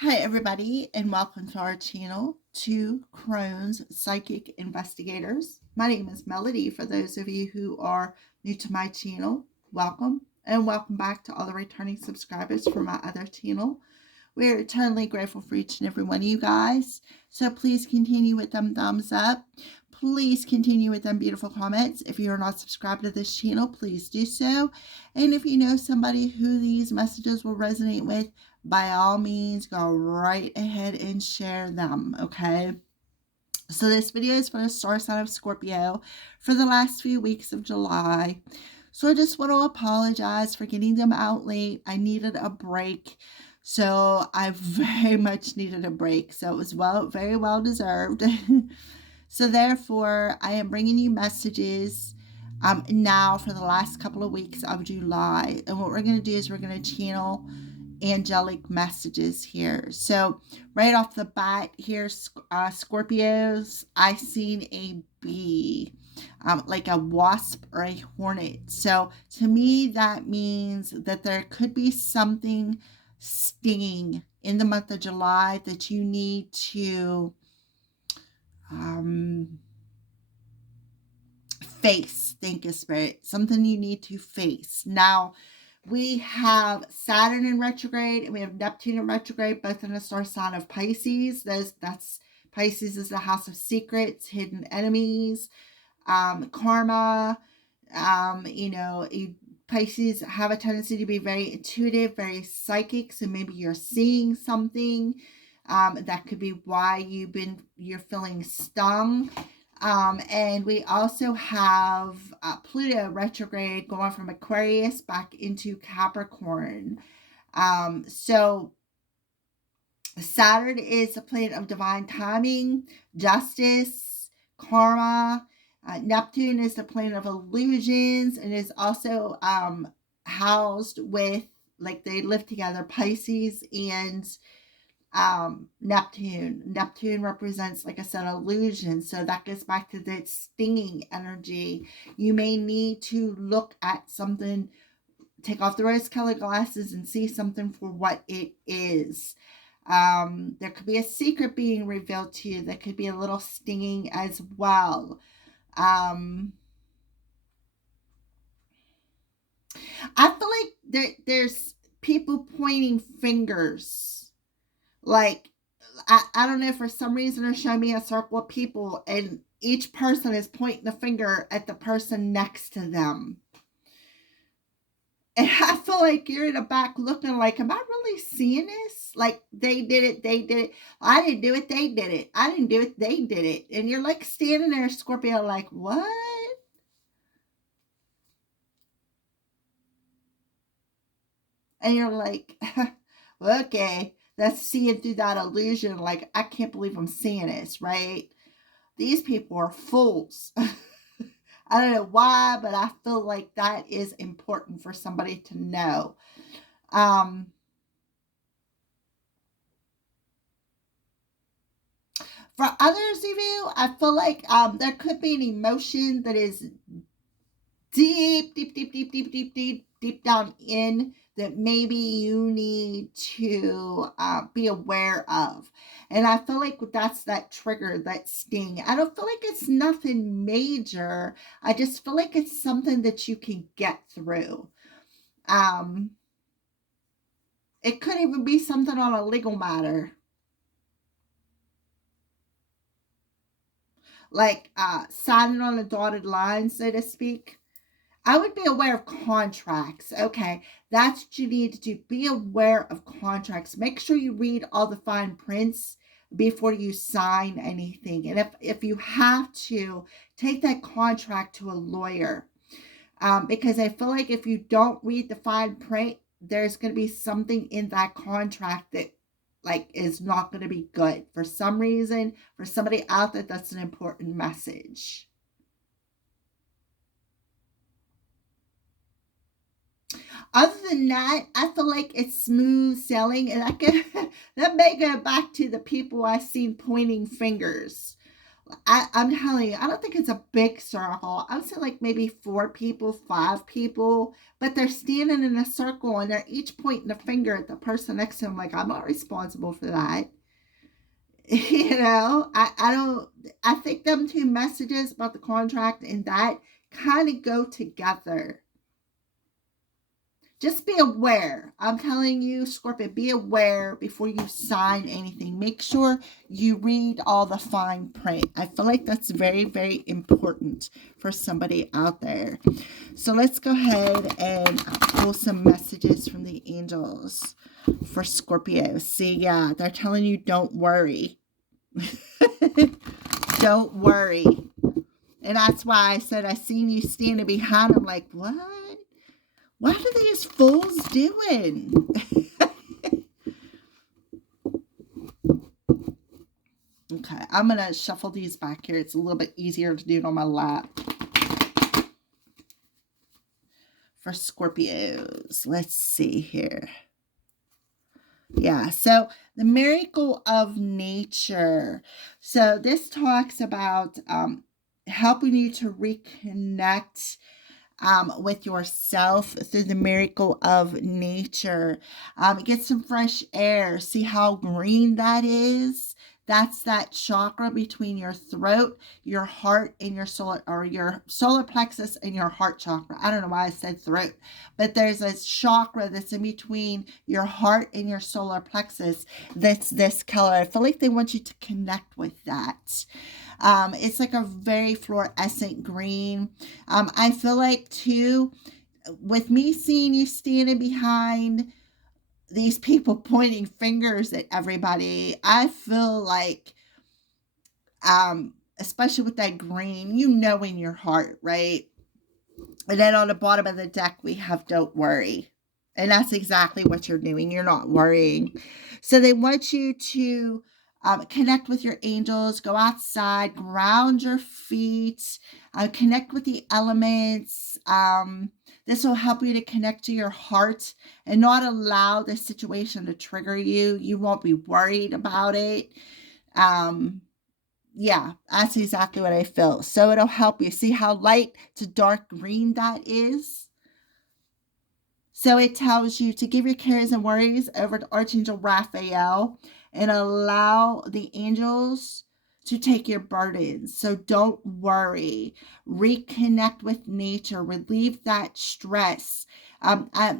Hi, everybody, and welcome to our channel, Two Crohn's Psychic Investigators. My name is Melody. For those of you who are new to my channel, welcome, and welcome back to all the returning subscribers from my other channel. We're eternally grateful for each and every one of you guys. So please continue with them thumbs up. Please continue with them beautiful comments. If you are not subscribed to this channel, please do so. And if you know somebody who these messages will resonate with, by all means, go right ahead and share them, okay? So this video is for the star sign of Scorpio for the last few weeks of July. So I just want to apologize for getting them out late. I needed a break. So I very much needed a break. So it was very well deserved. So therefore, I am bringing you messages now for the last couple of weeks of July. And what we're going to do is we're going to channel angelic messages here. So right off the bat here, Scorpios, I seen a bee, like a wasp or a hornet. So to me, that means that there could be something stinging in the month of July that you need to face. Thank you, Spirit. Something you need to face. Now, we have Saturn in retrograde and we have Neptune in retrograde, both in the star sign of Pisces. That's Pisces is the house of secrets, hidden enemies, karma. Pisces have a tendency to be very intuitive, very psychic. So maybe you're seeing something. That could be why you're feeling stung. And we also have Pluto retrograde going from Aquarius back into Capricorn. So Saturn is a planet of divine timing, justice, karma. Neptune is the planet of illusions and is also housed with, like, they live together, Pisces and Neptune represents, like I said, illusion. So that goes back to the stinging energy. You may need to look at something, take off the rose-colored glasses and see something for what it is. There could be a secret being revealed to you that could be a little stinging as well. I feel like there's people pointing fingers. Like, I don't know, for some reason they're showing me a circle of people and each person is pointing the finger at the person next to them. And I feel like you're in the back looking like, am I really seeing this? Like, they did it. I didn't do it, they did it. I didn't do it, they did it. And you're like standing there, Scorpio, like, what? And you're like, okay, that's seeing through that illusion. Like, I can't believe I'm seeing this, right? These people are fools. I don't know why, but I feel like that is important for somebody to know. For others of you, I feel like there could be an emotion that is deep down in that maybe you need to be aware of. And I feel like that's that trigger, that sting. I don't feel like it's nothing major. I just feel like it's something that you can get through. It could even be something on a legal matter. Like signing on a dotted line, so to speak. I would be aware of contracts. Okay, that's what you need to do. Be aware of contracts. Make sure you read all the fine prints before you sign anything. And if you have to, take that contract to a lawyer. Because I feel like if you don't read the fine print, there's going to be something in that contract that, like, is not going to be good. For some reason, for somebody out there, that's an important message. Other than that, I feel like it's smooth sailing, and that may go back to the people I've seen pointing fingers. I'm telling you, I don't think it's a big circle. I would say like maybe 4 people, 5 people, but they're standing in a circle and they're each pointing a finger at the person next to them. Like, I'm not responsible for that. I don't, I think them two messages about the contract and that kind of go together. Just be aware. I'm telling you, Scorpio, be aware before you sign anything. Make sure you read all the fine print. I feel like that's very, very important for somebody out there. So let's go ahead and pull some messages from the angels for Scorpio. See, yeah, they're telling you don't worry. Don't worry. And that's why I said I seen you standing behind them like, what? What are these fools doing? Okay, I'm going to shuffle these back here. It's a little bit easier to do it on my lap. For Scorpios, let's see here. Yeah, so the miracle of nature. So this talks about helping you to reconnect with yourself through the miracle of nature. Get some fresh air. See how green that is? That's that chakra between your throat, your heart, and your solar plexus and your heart chakra. I don't know why I said throat, but there's a chakra that's in between your heart and your solar plexus. That's this color. I feel like they want you to connect with that. It's like a very fluorescent green. I feel like too, with me seeing you standing behind these people pointing fingers at everybody, I feel like, especially with that green, in your heart, right? And then on the bottom of the deck, we have don't worry. And that's exactly what you're doing. You're not worrying. So they want you to connect with your angels, go outside, ground your feet, connect with the elements. This will help you to connect to your heart and not allow this situation to trigger you. You won't be worried about it. Yeah, that's exactly what I feel. So it'll help you. See how light to dark green that is? So it tells you to give your cares and worries over to Archangel Raphael and allow the angels to take your burdens. So don't worry. Reconnect with nature. Relieve that stress.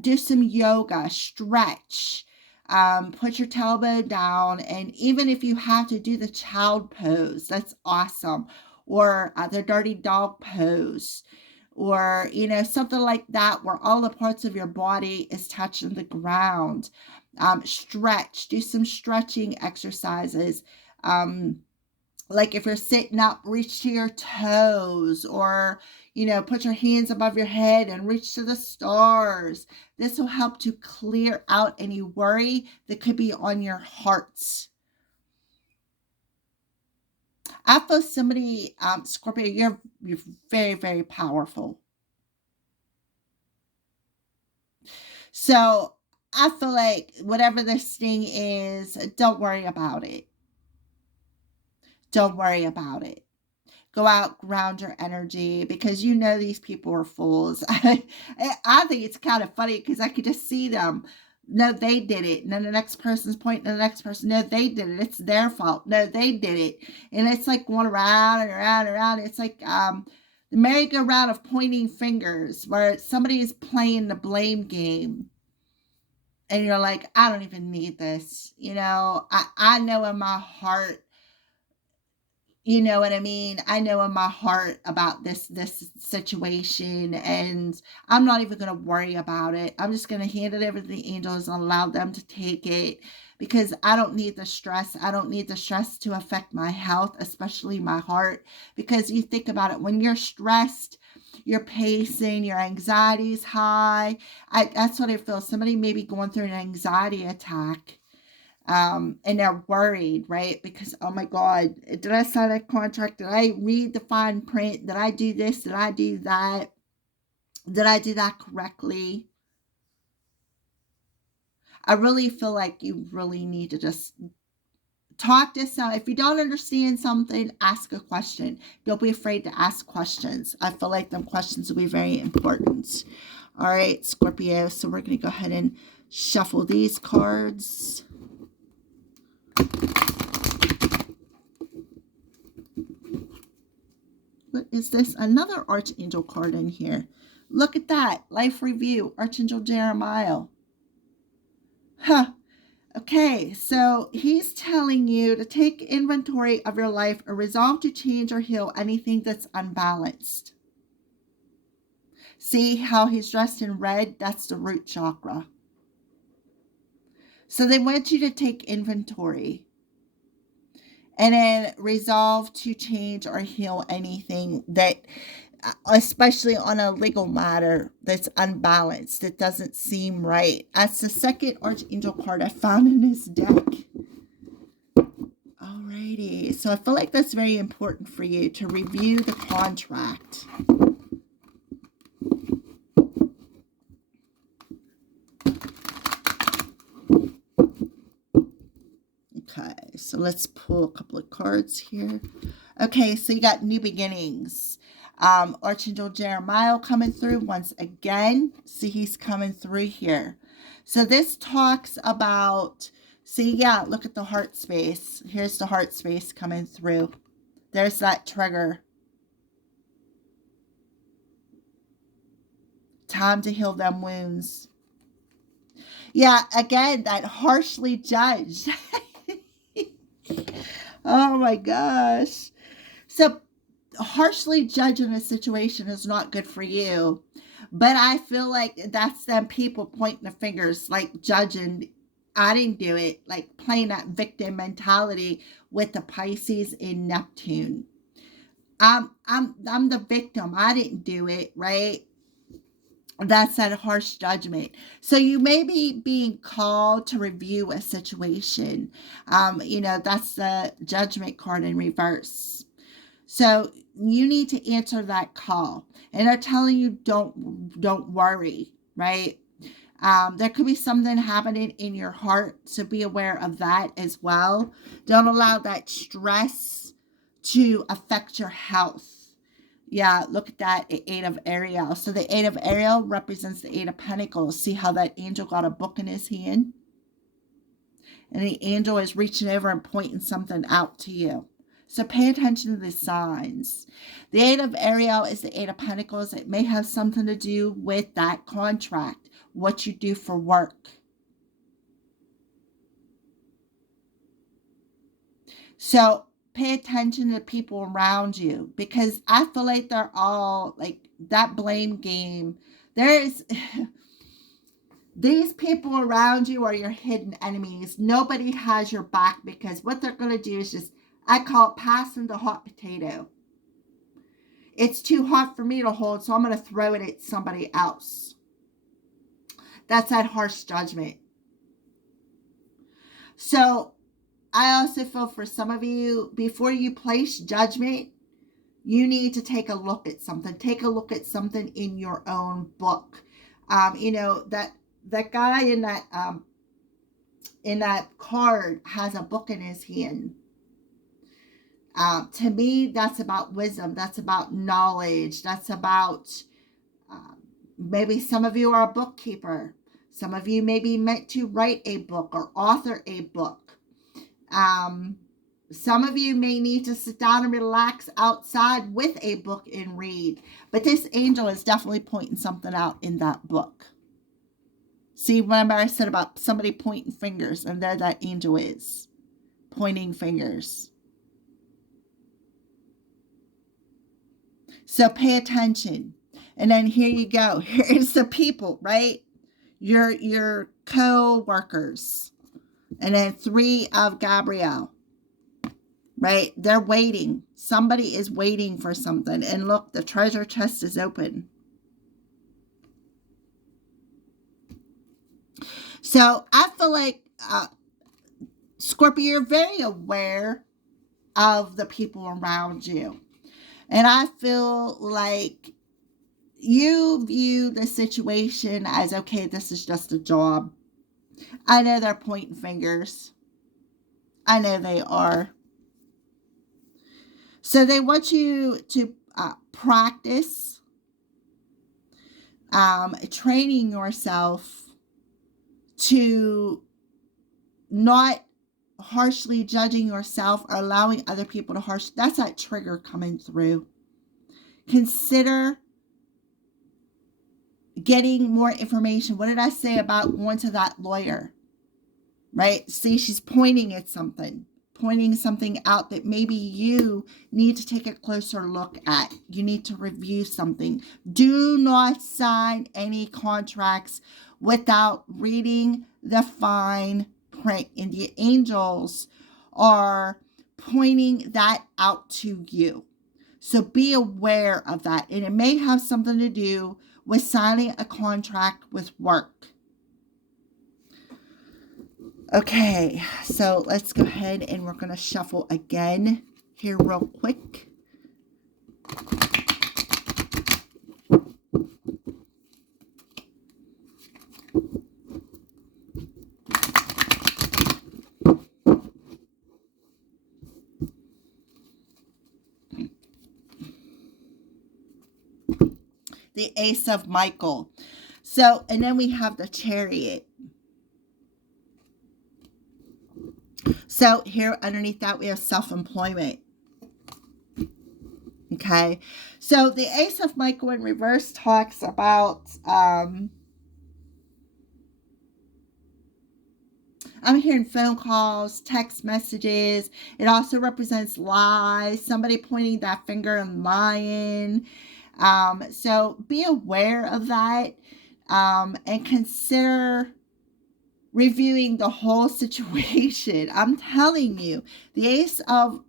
Do some yoga. Stretch. Put your tailbone down. And even if you have to do the child pose, that's awesome. Or the dirty dog pose, or something like that, where all the parts of your body is touching the ground. Stretch. Do some stretching exercises. Like if you're sitting up, reach to your toes, or put your hands above your head and reach to the stars. This will help to clear out any worry that could be on your heart. I feel somebody, Scorpio, you're very, very powerful. So I feel like whatever this thing is, don't worry about it. Don't worry about it. Go out, ground your energy, because these people are fools. I think it's kind of funny because I could just see them. No, they did it. And then the next person's pointing to the next person. No, they did it. It's their fault. No, they did it. And it's like going around and around and around. It's like the merry-go-round of pointing fingers, where somebody is playing the blame game. And you're like, I don't even need this. I know in my heart, you know what I mean? I know in my heart about this situation, and I'm not even going to worry about it. I'm just going to hand it over to the angels and allow them to take it, because I don't need the stress. I don't need the stress to affect my health, especially my heart, because you think about it, when you're stressed, you're pacing, your anxiety is high. That's what I feel. Somebody may be going through an anxiety attack. And they're worried, right? Because, oh my God, did I sign a contract? Did I read the fine print? Did I do this? Did I do that? Did I do that correctly? I really feel like you really need to just talk to some. If you don't understand something, ask a question. Don't be afraid to ask questions. I feel like them questions will be very important. All right, Scorpio. So we're going to go ahead and shuffle these cards. What is this? Another Archangel card in here. Look at that. Life Review, Archangel Jeremiah. Huh. Okay, so he's telling you to take inventory of your life and resolve to change or heal anything that's unbalanced. See how he's dressed in red? That's the root chakra. So they want you to take inventory and then resolve to change or heal anything that, especially on a legal matter, that's unbalanced, that doesn't seem right. That's the second Archangel card I found in this deck. Alrighty, so I feel like that's very important for you to review the contract. Okay, so let's pull a couple of cards here. Okay, so you got new beginnings. Archangel Jeremiah coming through once again. See, he's coming through here. So this talks about, see, yeah, look at the heart space. Here's the heart space coming through. There's that trigger. Time to heal them wounds. Yeah, again, that harshly judged. Oh my gosh. So harshly judging a situation is not good for you. But I feel like that's them people pointing the fingers, like judging. I didn't do it, like playing that victim mentality with the Pisces in Neptune. I'm the victim. I didn't do it, right? That's that harsh judgment. So you may be being called to review a situation. That's the Judgment card in reverse. So you need to answer that call. And they're telling you don't worry, right? There could be something happening in your heart, so be aware of that as well. Don't allow that stress to affect your health. Yeah, look at that, Eight of Ariel. So the Eight of Ariel represents the Eight of Pentacles. See how that angel got a book in his hand? And the angel is reaching over and pointing something out to you. So pay attention to the signs. The Eight of Ariel is the Eight of Pentacles. It may have something to do with that contract, what you do for work. So pay attention to the people around you, because I feel like they're all like that blame game. There's these people around you are your hidden enemies. Nobody has your back, because what they're going to do is just, I call it passing the hot potato. It's too hot for me to hold, so I'm going to throw it at somebody else. That's that harsh judgment. So I also feel for some of you, before you place judgment, you need to take a look at something. Take a look at something in your own book. That guy in that card has a book in his hand. To me, that's about wisdom. That's about knowledge. That's about maybe some of you are a bookkeeper. Some of you may be meant to write a book or author a book. Some of you may need to sit down and relax outside with a book and read. But this angel is definitely pointing something out in that book. See, remember I said about somebody pointing fingers, and there that angel is, pointing fingers. So pay attention. And then here you go. Here's the people, right? Your co-workers. And then 3 of Gabriel, right? They're waiting. Somebody is waiting for something. And look, the treasure chest is open. So I feel like, Scorpio, you're very aware of the people around you. And I feel like you view the situation as, okay, this is just a job. I know they're pointing fingers. I know they are. So they want you to practice training yourself to not harshly judging yourself or allowing other people to harsh. That's that trigger coming through. Consider getting more information. What did I say about going to that lawyer? Right? See, she's pointing at something, pointing something out that maybe you need to take a closer look at. You need to review something. Do not sign any contracts without reading the fine print. And the angels are pointing that out to you. So be aware of that. And it may have something to do with signing a contract with work. Okay, so let's go ahead and we're going to shuffle again here real quick. The Ace of Michael. So, and then we have the Chariot. So here underneath that, we have self-employment. Okay. So the Ace of Michael in reverse talks about, I'm hearing phone calls, text messages. It also represents lies, somebody pointing that finger and lying. So be aware of that, and consider reviewing the whole situation. I'm telling you, the Ace of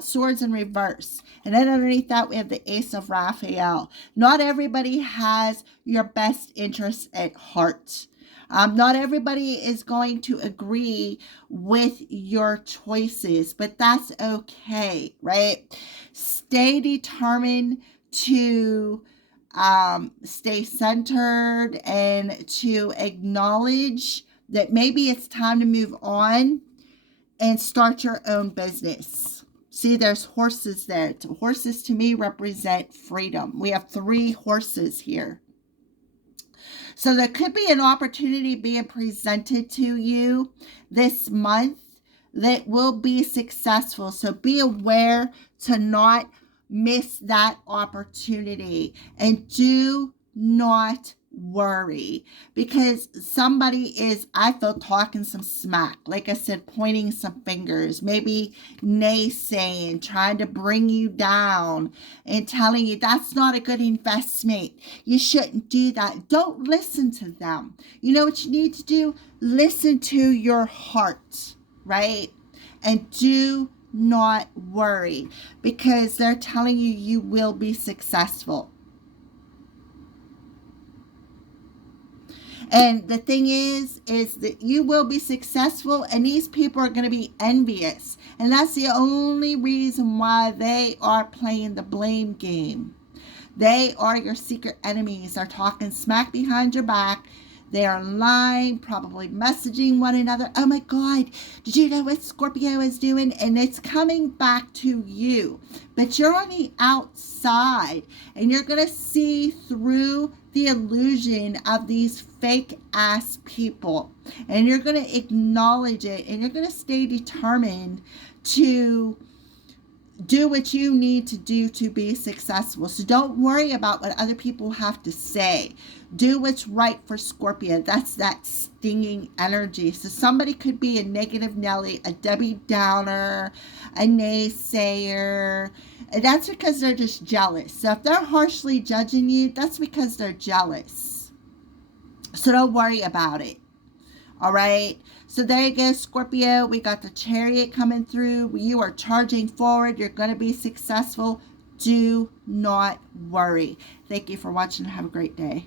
Swords in reverse. And then underneath that, we have the Ace of Raphael. Not everybody has your best interest at heart. Not everybody is going to agree with your choices, but that's okay, right? Stay determined to stay centered and to acknowledge that maybe it's time to move on and start your own business. See, there's horses there. Horses to me represent freedom. We have 3 horses here. So there could be an opportunity being presented to you this month that will be successful. So be aware to not miss that opportunity, and do not worry, because somebody is, I feel, talking some smack. Like I said, pointing some fingers, maybe naysaying, trying to bring you down and telling you that's not a good investment. You shouldn't do that. Don't listen to them. You know what you need to do? Listen to your heart, right? And do not worry, because they're telling you you will be successful. And the thing is that you will be successful, and these people are going to be envious. And that's the only reason why they are playing the blame game. They are your secret enemies. They're talking smack behind your back. They are lying, probably messaging one another. Oh my God, did you know what Scorpio is doing? And it's coming back to you. But you're on the outside, and you're going to see through the illusion of these fake ass people. And you're going to acknowledge it, and you're going to stay determined to do what you need to do to be successful. So don't worry about what other people have to say. Do what's right for Scorpio. That's that stinging energy. So somebody could be a negative Nelly, a Debbie Downer, a naysayer. And that's because they're just jealous. So if they're harshly judging you, that's because they're jealous. So don't worry about it. All right. So there you go, Scorpio. We got the Chariot coming through. You are charging forward. You're going to be successful. Do not worry. Thank you for watching. Have a great day.